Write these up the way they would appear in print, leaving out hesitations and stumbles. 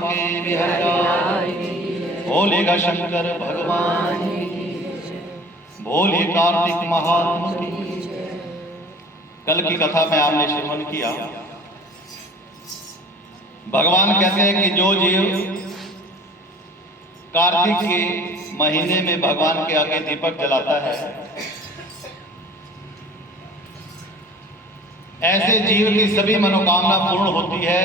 बाके बिहारी, बोलेगा शंकर भगवान, बोले कार्तिक महात्मा की। कल की कथा में आपने श्रवण किया, भगवान कहते हैं कि जो जीव कार्तिक के महीने में भगवान के आगे दीपक जलाता है, ऐसे जीव की सभी मनोकामना पूर्ण होती है,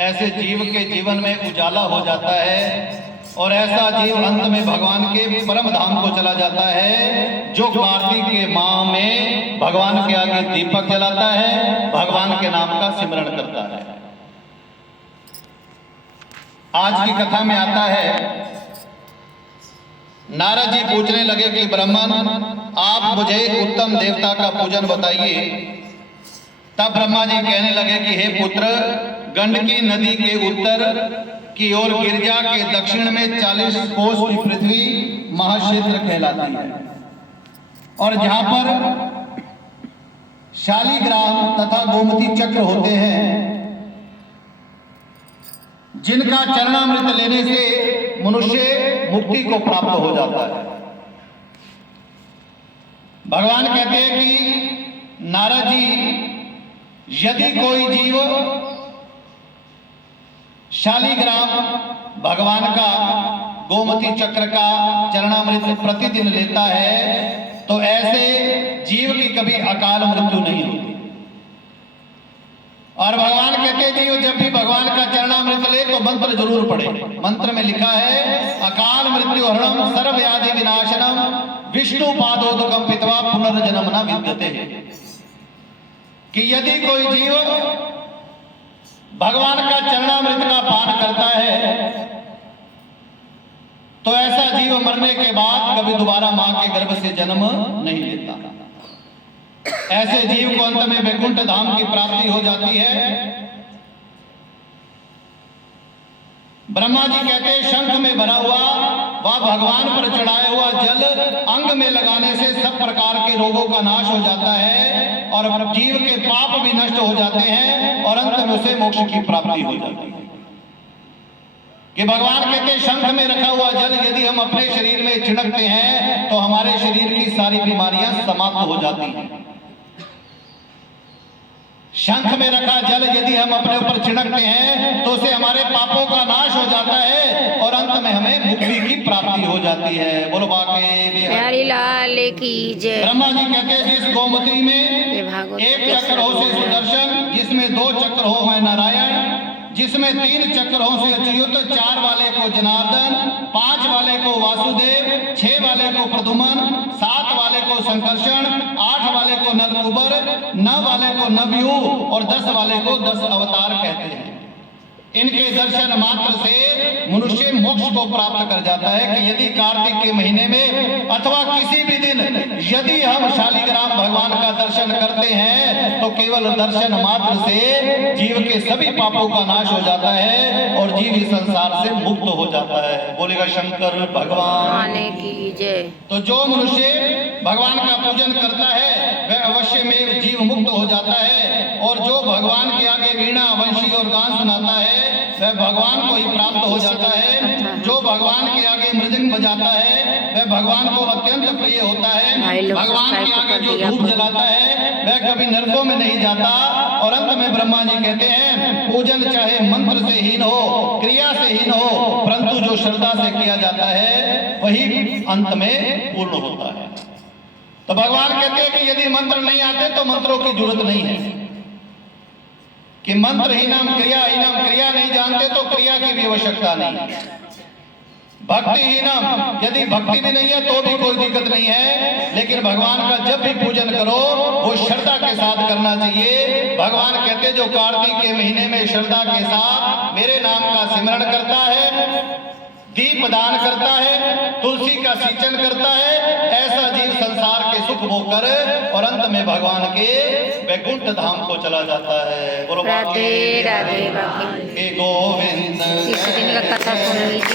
ऐसे जीव के जीवन में उजाला हो जाता है और ऐसा जीव अंत में भगवान के परम धाम को चला जाता है, जो कार्तिक के माह में भगवान के आगे दीपक जलाता है, भगवान के नाम का सिमरण करता है। आज की कथा में आता है, नारद जी पूछने लगे कि ब्राह्मण, आप मुझे उत्तम देवता का पूजन बताइए। तब ब्रह्मा जी कहने लगे कि हे पुत्र, गंडकी नदी के उत्तर की ओर गिरजा के दक्षिण में 40 कोस की पृथ्वी महाक्षेत्र कहलाती है, और जहां पर शालिग्राम तथा गोमती चक्र होते हैं, जिनका चरणामृत लेने से मनुष्य मुक्ति को प्राप्त हो जाता है। भगवान कहते हैं कि नारद जी, यदि कोई जीव शालिग्राम भगवान का गोमती चक्र का चरणामृत प्रतिदिन लेता है, तो ऐसे जीव की कभी अकाल मृत्यु नहीं होती। और भगवान कहते हैं कि जब भी भगवान का चरणामृत ले तो मंत्र जरूर पढ़े। मंत्र में लिखा है, अकाल मृत्यु हरणम सर्व व्याधि विनाशनम विष्णु पादोदकम पित्वा पुनर्जन्म न विद्यते। कि यदि कोई जीव भगवान का चरणामृत का पान करता है, तो ऐसा जीव मरने के बाद कभी दोबारा मां के गर्भ से जन्म नहीं लेता। ऐसे जीव को अंत में वैकुंठ धाम की प्राप्ति हो जाती है। ब्रह्मा जी कहते हैं, शंख में भरा हुआ वह भगवान पर चढ़ाया हुआ जल अंग में लगाने से सब प्रकार के रोगों का नाश हो जाता है और जीव के पाप भी नष्ट हो जाते हैं और अंत में उसे मोक्ष की प्राप्ति हो जाती है। कि भगवान कहते हैं, शंख में रखा हुआ जल यदि हम अपने शरीर में छिड़कते हैं तो हमारे शरीर की सारी बीमारियां समाप्त हो जाती हैं। शंख में रखा जल यदि हम अपने ऊपर छिड़कते हैं तो उसे हमारे पापों का नाश हो जाता है और अंत में हमें मुक्ति की प्राप्ति हो जाती है। बोलो बाके बिहारी लाल की जय। ब्रह्मा जी कहते हैं, जिस गोमती में एक चक्र हो से सुदर्शन, जिसमें 2 चक्र हो है नारायण, जिसमें 3 चक्र हो से अच्युत, 4 वाले को जनार्दन, 5 वाले को वासुदेव, 6 वाले को प्रद्युमन, 7 वाले को संकर्षण, 8 वाले को नलकुबर, 9 वाले को नवयूह और 10 वाले को 10 अवतार कहते हैं। इनके दर्शन मात्र से मनुष्य मोक्ष को प्राप्त कर जाता है। कि यदि कार्तिक के महीने में अथवा किसी भी दिन यदि हम शालिग्राम भगवान का दर्शन करते हैं तो केवल दर्शन मात्र से जीव के सभी पापों का नाश हो जाता है और जीव इस संसार से मुक्त हो जाता है। बोलेगा शंकर भगवान की जय। तो जो मनुष्य भगवान का पूजन करता है वह अवश्य में जीव मुक्त हो जाता है, और जो भगवान के आगे वीणा वंशी और गान सुनाता है वह भगवान को ही प्राप्त हो जाता है। जो भगवान के आगे मृदंग बजाता है वह भगवान को अत्यंत प्रिय होता है। भगवान के आगे जो धूप जलाता है वह कभी नरकों में नहीं जाता। और अंत में ब्रह्मा जी कहते हैं, पूजन चाहे मंत्र से हीन हो, क्रिया से हीन हो, परंतु जो श्रद्धा से किया जाता है वही अंत में पूर्ण होता है। तो भगवान कहते हैं कि यदि मंत्र नहीं आते तो मंत्रों की जरूरत नहीं है। कि मंत्र ही नाम क्रिया नहीं जानते तो क्रिया की भी आवश्यकता नहीं। भक्ति ही नाम, यदि भक्ति भी नहीं है तो भी कोई दिक्कत नहीं है, लेकिन भगवान का जब भी पूजन करो वो श्रद्धा के साथ करना चाहिए। भगवान कहते जो कार्तिक के महीने में श्रद्धा के साथ मेरे नाम का सिमरण करता है, दीप दान करता है, तुलसी का सिंचन करता है, ऐसा जीव संसार के सुख भोग कर और अंत में भगवान के वैकुंठ धाम को चला जाता है। बोलो राधे राधे गोविंद। इस दिन का कथा सुन लीजिए।